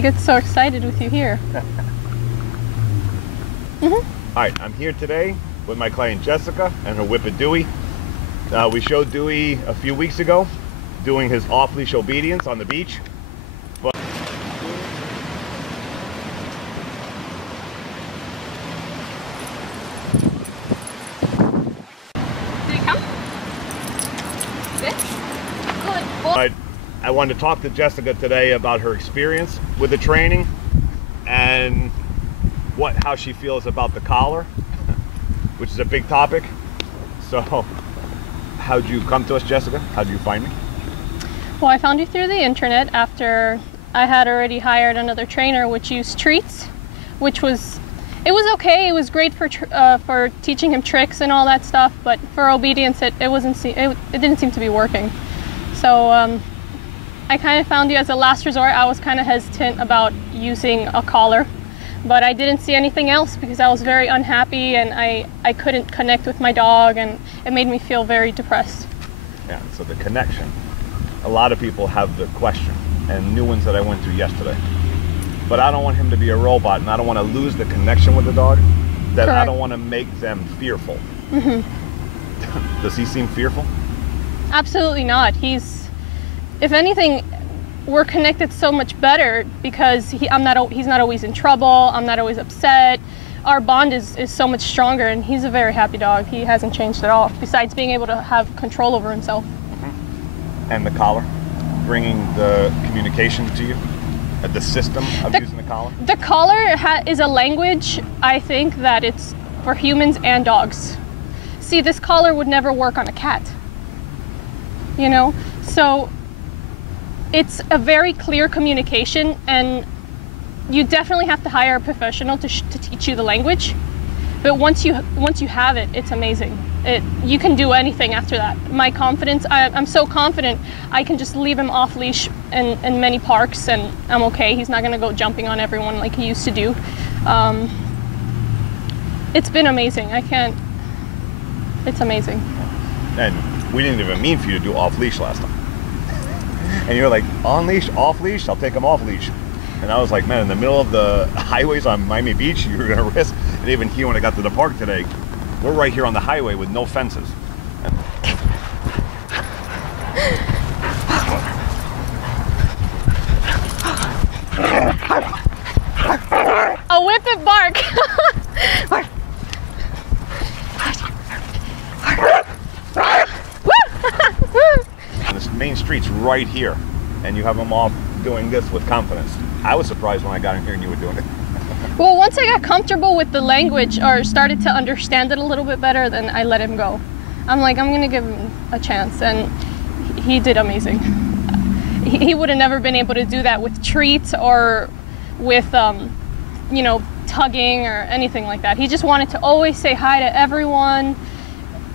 He gets so excited with you here. All right, I'm here today with my client Jessica and her whippet Dewey. We showed Dewey a few weeks ago doing his off-leash obedience on the beach. But Did he come? Sit. Good boy. I wanted to talk to Jessica today about her experience with the training and how she feels about the collar, which is a big topic. So how'd you come to us, Jessica? How'd you find me? Well, I found you through the internet after I had already hired another trainer which used treats, which was okay. It was great for teaching him tricks and all that stuff, but for obedience it didn't seem to be working. So I kind of found you as a last resort. I was kind of hesitant about using a collar, but I didn't see anything else because I was very unhappy and I couldn't connect with my dog, and it made me feel very depressed. Yeah, so the connection. A lot of people have the question, and new ones that I went through yesterday. But I don't want him to be a robot, and I don't want to lose the connection with the dog. That Correct. I don't want to make them fearful. Does he seem fearful? Absolutely not. If anything, we're connected so much better because he's not always in trouble. I'm not always upset. Our bond is so much stronger, and he's a very happy dog. He hasn't changed at all, besides being able to have control over himself. And the collar, bringing the communication to you, the system of using the collar? The collar is a language, I think, that it's for humans and dogs. See, this collar would never work on a cat, you know? So it's a very clear communication, and you definitely have to hire a professional to teach you the language. But once you have it, it's amazing. You can do anything after that. My confidence, I'm so confident I can just leave him off leash in many parks and I'm okay. He's not gonna go jumping on everyone like he used to do. It's been amazing. It's amazing. And we didn't even mean for you to do off leash last time. And you were like, on leash, off leash, I'll take him off leash. And I was like, man, in the middle of the highways on Miami Beach, you were gonna risk. And even here when I got to the park today, we're right here on the highway with no fences. A whippet bark. And this main street's right here, and you have them all doing this with confidence. I was surprised when I got in here and you were doing it. Well, once I got comfortable with the language or started to understand it a little bit better, then I let him go. I'm like, I'm gonna give him a chance, and he did amazing. He would have never been able to do that with treats or with, you know, tugging or anything like that. He just wanted to always say hi to everyone,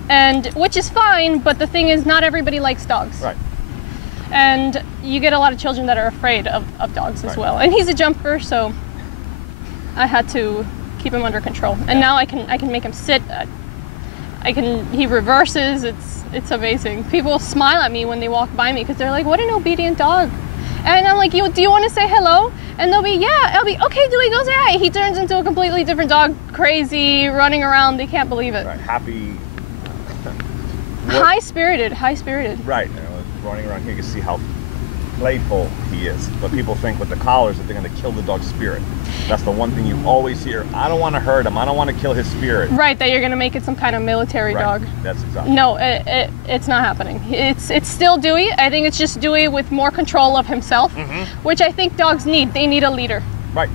and which is fine, but the thing is, not everybody likes dogs. Right. And you get a lot of children that are afraid of dogs as well. And he's a jumper, so I had to keep him under control. And now I can make him sit. He reverses. It's amazing. People smile at me when they walk by me because they're like, what an obedient dog. And I'm like, do you want to say hello? And they'll be, yeah. I'll be, okay, Dewey, go say hi. He turns into a completely different dog, crazy, running around. They can't believe it. Right, happy. High-spirited. Right, running around here, you can see how playful he is. But people think with the collars that they're going to kill the dog's spirit. That's the one thing you always hear. I don't want to hurt him. I don't want to kill his spirit. Right, that you're going to make it some kind of military dog. That's exactly. No, it's not happening. It's still Dewey. I think it's just Dewey with more control of himself, which I think dogs need. They need a leader. Right.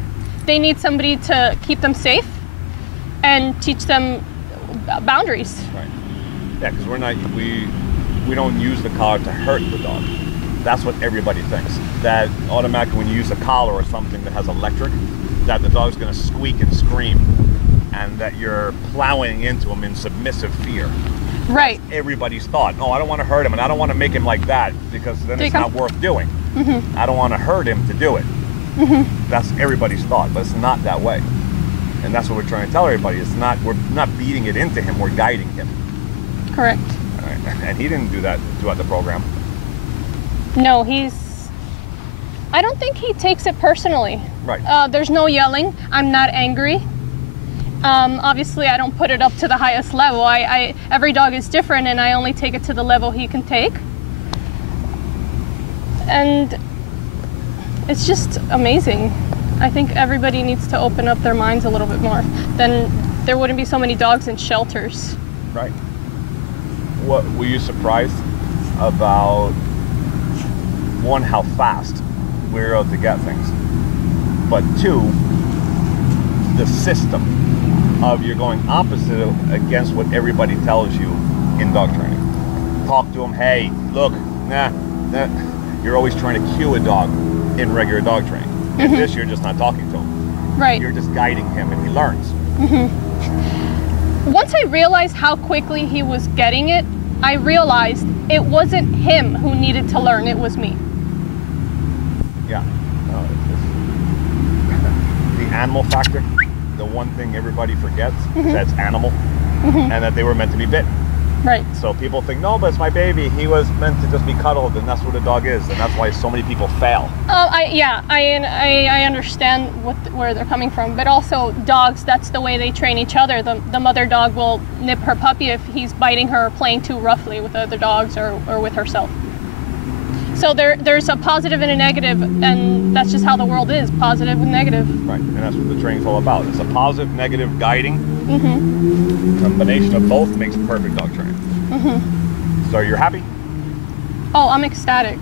They need somebody to keep them safe and teach them boundaries. Right. Yeah, because we don't use the collar to hurt the dog. That's what everybody thinks. That automatically when you use a collar or something that has electric, that the dog's going to squeak and scream, and that you're plowing into him in submissive fear. Right. That's everybody's thought. No, I don't want to hurt him, and I don't want to make him like that because then it's not worth doing. I don't want to hurt him to do it. That's everybody's thought, but it's not that way. And that's what we're trying to tell everybody. We're not beating it into him, we're guiding him. Correct. All right. And he didn't do that throughout the program. No, I don't think he takes it personally. Right. There's no yelling. I'm not angry. Obviously, I don't put it up to the highest level. Every dog is different, and I only take it to the level he can take. And it's just amazing. I think everybody needs to open up their minds a little bit more. Then there wouldn't be so many dogs in shelters. Right. What were you surprised about? One, how fast we're able to get things, but two, the system of you're going opposite against what everybody tells you in dog training. Talk to them. Hey, look, nah. You're always trying to cue a dog in regular dog training. In this, you're just not talking to him. Right. You're just guiding him, and he learns. Once I realized how quickly he was getting it, I realized it wasn't him who needed to learn, it was me. Yeah. No, the animal factor, the one thing everybody forgets is that's animal, and that they were meant to be bit. Right. So people think, no, but it's my baby. He was meant to just be cuddled, and that's what a dog is, and that's why so many people fail. I understand where they're coming from, but also dogs, that's the way they train each other. The mother dog will nip her puppy if he's biting her or playing too roughly with other dogs or with herself. So there's a positive and a negative, and that's just how the world is, positive and negative. Right, and that's what the training's all about. It's a positive, negative guiding. Combination of both makes perfect dog training. So you're happy? Oh, I'm ecstatic.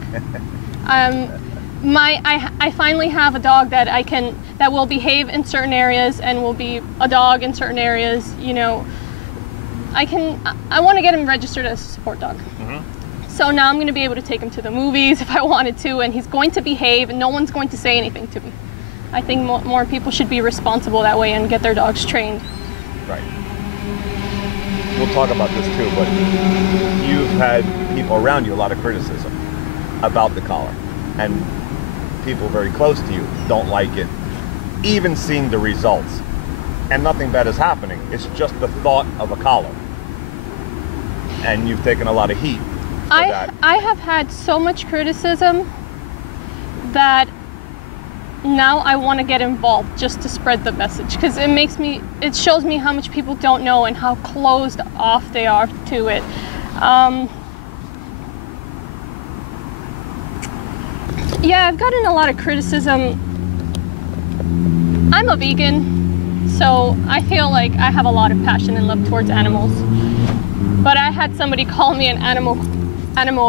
I finally have a dog that will behave in certain areas and will be a dog in certain areas. You know, I want to get him registered as a support dog. So now I'm going to be able to take him to the movies if I wanted to, and he's going to behave, and no one's going to say anything to me. I think more people should be responsible that way and get their dogs trained. Right. We'll talk about this too, but you've had people around you a lot of criticism about the collar, and people very close to you don't like it, even seeing the results, and nothing bad is happening. It's just the thought of a collar, and you've taken a lot of heat. I have had so much criticism that now I want to get involved just to spread the message, because it shows me how much people don't know and how closed off they are to it. Yeah, I've gotten a lot of criticism. I'm a vegan, so I feel like I have a lot of passion and love towards animals. But I had somebody call me an animal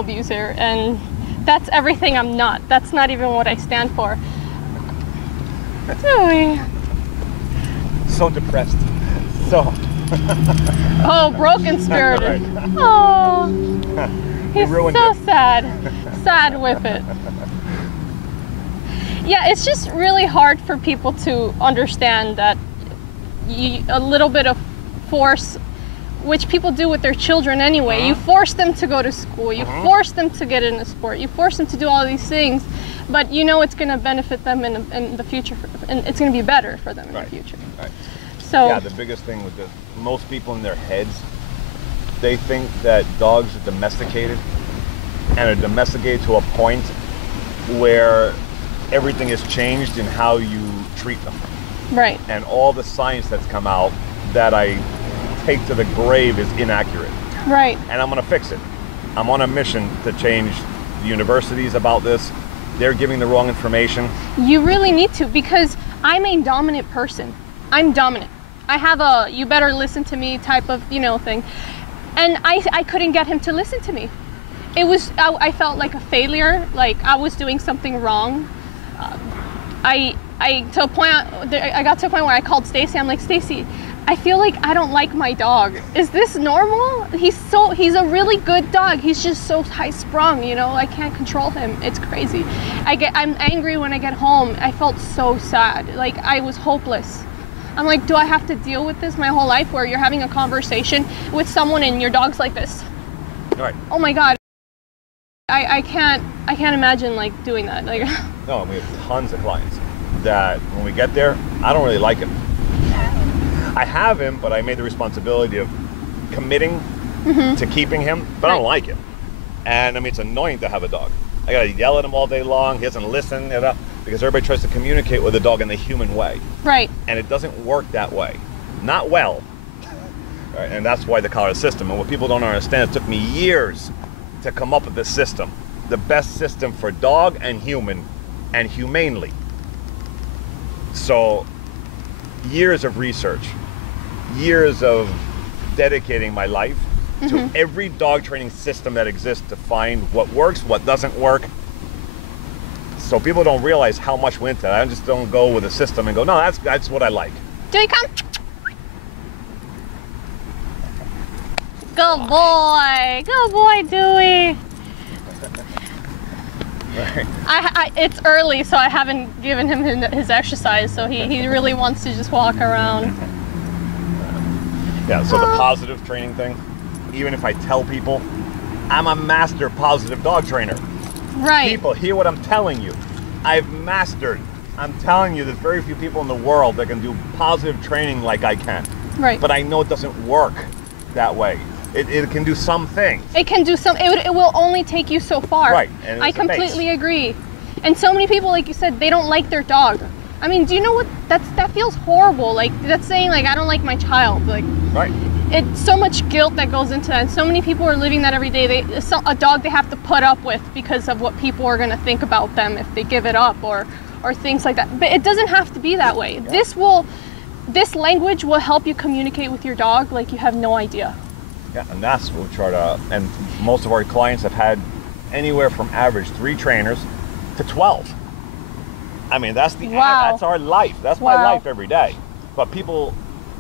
abuser, and that's everything I'm not. That's not even what I stand for. So depressed. So. Oh, broken spirited. Right. Oh, he's so it. sad with it. Yeah, it's just really hard for people to understand that a little bit of force, which people do with their children anyway. You force them to go to school, you force them to get into sport, you force them to do all these things, but you know it's going to benefit them in the future, and it's going to be better for them in the future. Right. So yeah, the biggest thing with this, most people in their heads, they think that dogs are domesticated, and are domesticated to a point where everything has changed in how you treat them. Right. And all the science that's come out that I take to the grave is inaccurate. Right. And I'm going to fix it. I'm on a mission to change the universities about this. They're giving the wrong information. You really need to, because I'm a dominant person. I'm dominant. I have a you better listen to me type of, thing. And I couldn't get him to listen to me. It was, I felt like a failure, like I was doing something wrong. I got to a point where I called Stacy. I'm like, Stacy, I feel like I don't like my dog. Is this normal? He's a really good dog. He's just so high sprung, I can't control him. It's crazy. I'm angry when I get home. I felt so sad. Like I was hopeless. I'm like, do I have to deal with this my whole life, where you're having a conversation with someone and your dog's like this? Right. Oh my God. I can't imagine like doing that. Like no, we have tons of clients that when we get there, I don't really like him. I have him, but I made the responsibility of committing to keeping him, but I don't like him. And I mean, it's annoying to have a dog. I gotta yell at him all day long. He doesn't listen, because everybody tries to communicate with a dog in the human way. Right. And it doesn't work that way. Not well. Right? And that's why the collar system. And what people don't understand, it took me years to come up with this system. The best system for dog and human, and humanely. So, years of research, years of dedicating my life to every dog training system that exists to find what works, what doesn't work. So people don't realize how much went into that. I just don't go with a system and go, no, that's what I like. Dewey, come. Good boy. Good boy, Dewey. It's early, so I haven't given him his exercise, so he really wants to just walk around. Yeah, so the positive training thing, even if I tell people, I'm a master positive dog trainer. Right. People, hear what I'm telling you. I've mastered. I'm telling you, there's very few people in the world that can do positive training like I can. Right. But I know it doesn't work that way. It can do some things. It can do some, it will only take you so far. Right. And I completely agree. And so many people, like you said, they don't like their dog. I mean, do you know what, that feels horrible. Like, that's saying, like, I don't like my child. Like, right. It's so much guilt that goes into that. And so many people are living that every day. A dog they have to put up with because of what people are going to think about them if they give it up or things like that. But it doesn't have to be that way. Yeah. This language will help you communicate with your dog like you have no idea. Yeah, and that's what we try to, and most of our clients have had anywhere from average 3 trainers to 12. I mean, that's that's our life. That's my life every day. But people,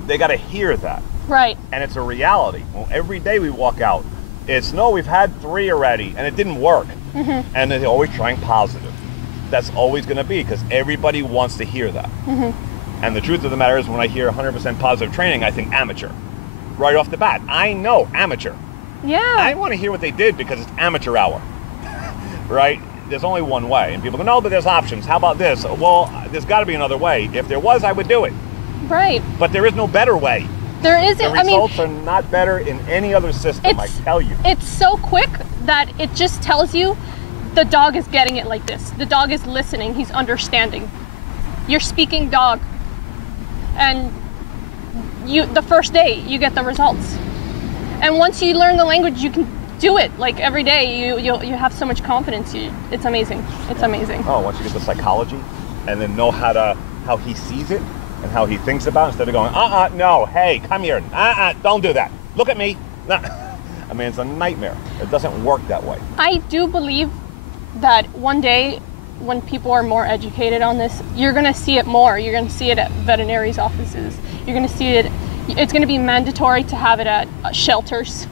they got to hear that. Right. And it's a reality. Well, every day we walk out, it's, no, we've had 3 already, and it didn't work. And they're always trying positive. That's always going to be, because everybody wants to hear that. And the truth of the matter is, when I hear 100% positive training, I think amateur. Right off the bat, I know amateur. Yeah. I want to hear what they did because it's amateur hour. Right? There's only one way. And people go, no, but there's options. How about this? Well, there's got to be another way. If there was, I would do it. Right. But there is no better way. There isn't. The results are not better in any other system, I tell you. It's so quick that it just tells you the dog is getting it like this. The dog is listening. He's understanding. You're speaking dog. And the first day you get the results, and once you learn the language, you can do it like every day. You have so much confidence. It's amazing. It's amazing. Oh, once you get the psychology and then know how he sees it and how he thinks about it, instead of going no, hey, come here, don't do that, look at me. I mean, it's a nightmare. It doesn't work that way. I do believe that one day, when people are more educated on this, you're going to see it more. You're going to see it at veterinaries' offices. You're going to see it. It's going to be mandatory to have it at shelters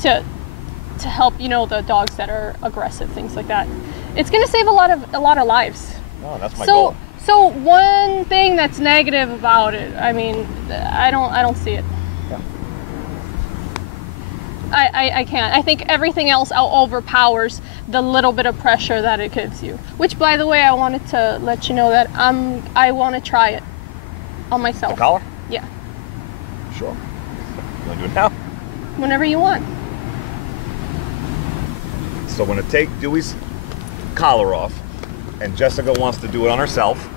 to help, the dogs that are aggressive, things like that. It's going to save a lot of lives. Oh, that's my goal. So one thing that's negative about it, I mean, I don't see it. Yeah. I can't. I think everything else overpowers the little bit of pressure that it gives you. Which, by the way, I wanted to let you know that I want to try it on myself. The collar? Yeah. Sure. You want to do it now? Whenever you want. So I'm going to take Dewey's collar off, and Jessica wants to do it on herself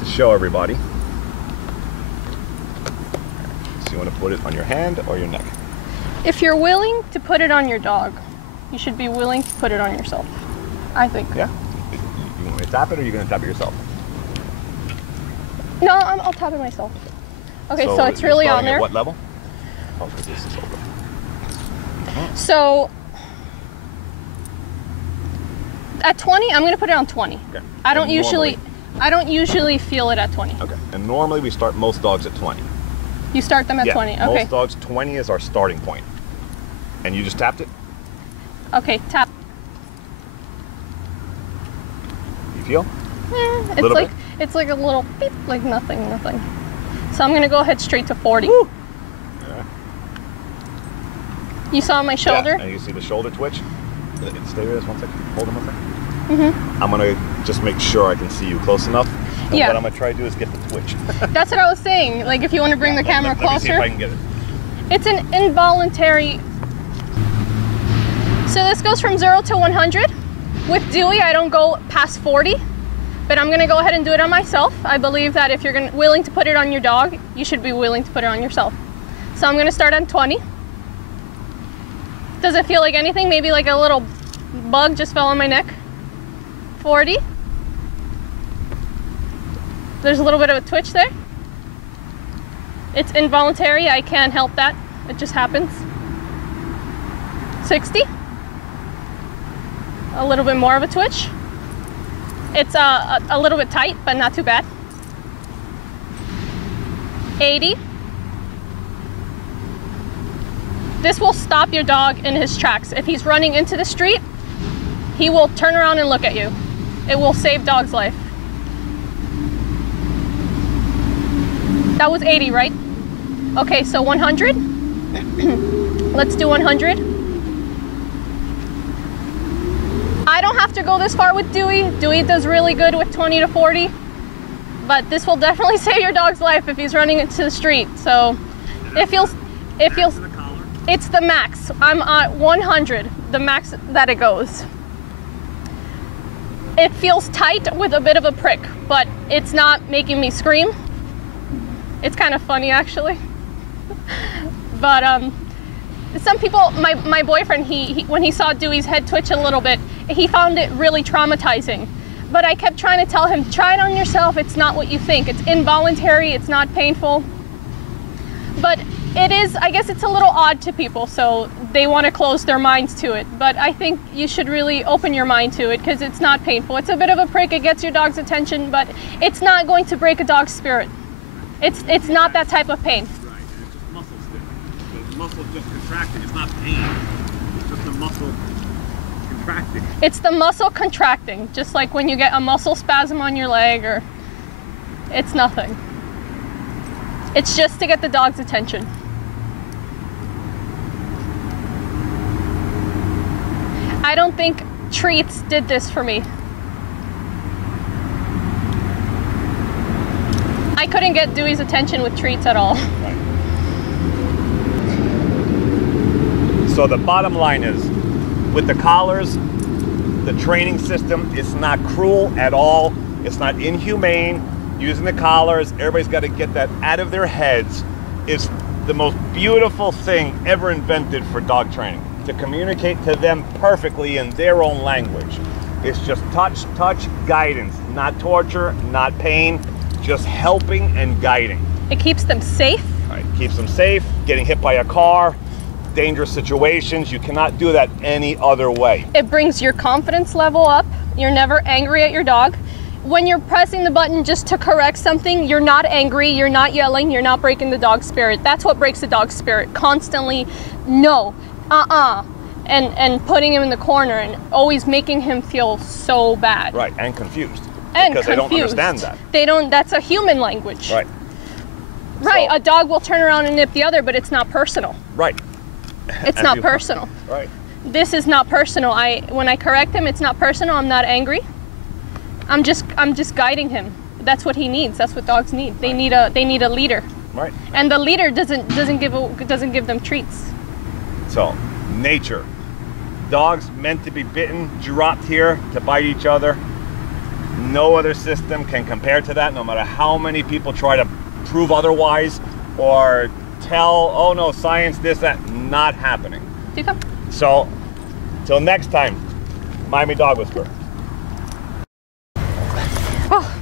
to show everybody. So you want to put it on your hand or your neck? If you're willing to put it on your dog, you should be willing to put it on yourself, I think. Yeah? You want me to tap it, or are you going to tap it yourself? No, I'll tap it myself. Okay, so it's really on there. At what level? Oh, because this is over. So at 20, I'm going to put it on 20. Okay. I don't usually feel it at 20. Okay. And normally we start most dogs at 20. You start them at 20. Okay. Most dogs, 20 is our starting point. And you just tapped it? Okay, tap. You feel? It's like a little beep, like nothing. So I'm going to go ahead straight to 40. Woo. Yeah. You saw my shoulder? Yeah, and you see the shoulder twitch? Stay with us 1 second. Hold on 1 second. I'm going to just make sure I can see you close enough. And what I'm going to try to do is get the twitch. That's what I was saying. Like, if you want to bring the camera closer. Let me see if I can get it. It's an involuntary... So this goes from 0 to 100. With Dewey, I don't go past 40, but I'm gonna go ahead and do it on myself. I believe that if you're willing to put it on your dog, you should be willing to put it on yourself. So I'm gonna start on 20. Does it feel like anything? Maybe like a little bug just fell on my neck. 40. There's a little bit of a twitch there. It's involuntary, I can't help that. It just happens. 60. A little bit more of a twitch. It's a little bit tight, but not too bad. 80. This will stop your dog in his tracks. If he's running into the street, he will turn around and look at you. It will save dog's life. That was 80, right? Okay, so 100. Let's do 100. I don't have to go this far with Dewey. Dewey does really good with 20 to 40, but this will definitely save your dog's life if he's running into the street. So it feels, it's the max. I'm at 100, the max that it goes. It feels tight with a bit of a prick, but it's not making me scream. It's kind of funny actually. But some people, my boyfriend, he when he saw Dewey's head twitch a little bit, he found it really traumatizing. But I kept trying to tell him, try it on yourself. It's not what you think. It's involuntary. It's not painful. But it is, I guess it's a little odd to people, so they want to close their minds to it. But I think you should really open your mind to it because it's not painful. It's a bit of a prick. It gets your dog's attention, but it's not going to break a dog's spirit. It's not that type of pain. Right, and it's just muscle stiffness. The muscle just contracting. It's not pain. It's just the muscle contracting. It's the muscle contracting, just like when you get a muscle spasm on your leg, or it's nothing. It's just to get the dog's attention. I don't think treats did this for me. I couldn't get Dewey's attention with treats at all. Right. So the bottom line is, with the collars, the training system is not cruel at all. It's not inhumane. Using the collars, everybody's got to get that out of their heads. It's the most beautiful thing ever invented for dog training. To communicate to them perfectly in their own language. It's just touch, guidance, not torture, not pain, just helping and guiding. It keeps them safe. Right, keeps them safe, getting hit by a car, dangerous situations. You cannot do that any other way. It brings your confidence level up. You're never angry at your dog. When you're pressing the button just to correct something, you're not angry, you're not yelling, you're not breaking the dog's spirit. That's what breaks the dog's spirit. Constantly, no, and putting him in the corner and always making him feel so bad. Right, and confused. And because confused. They don't understand that. They don't, that's a human language. Right. Right, So, a dog will turn around and nip the other, but it's not personal. right. It's not personal. Right. This is not personal. When I correct him, it's not personal. I'm not angry. I'm just guiding him. That's what he needs. That's what dogs need. They need a leader. Right. And the leader doesn't give them treats. So, nature. Dogs meant to be bitten, dropped here to bite each other. No other system can compare to that, no matter how many people try to prove otherwise or tell, oh no, science, this, that. Not happening. Do you come? So, till next time, Miami Dog Whisperer. Oh.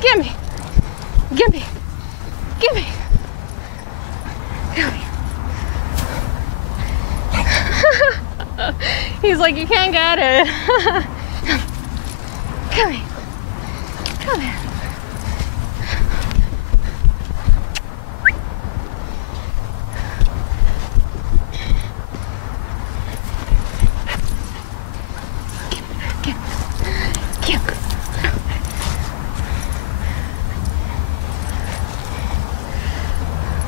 Gimme. Gimme. Gimme. Gimme. He's like, you can't get it. Come here. Come here. Come.